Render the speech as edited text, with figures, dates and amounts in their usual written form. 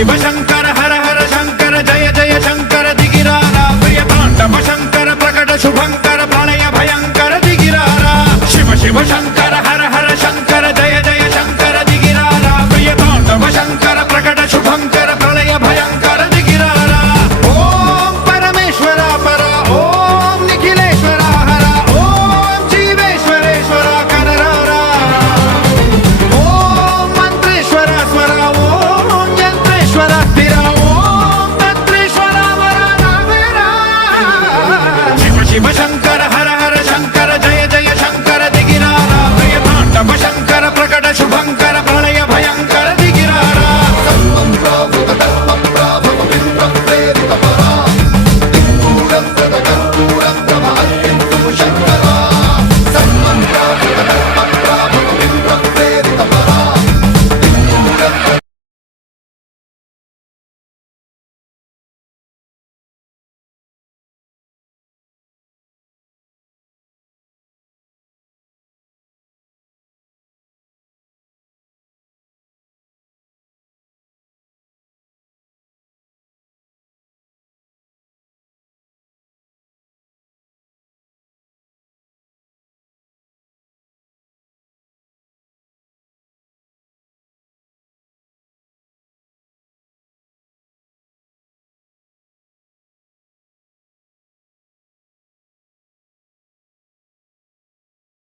शिव शंकर हर हर शंकर जय जय शंकर दिगिरारा प्रिय तांडव शंकर प्रकट शुभंकर प्रलय भयंकर दिगिरारा शिव शिव शंकर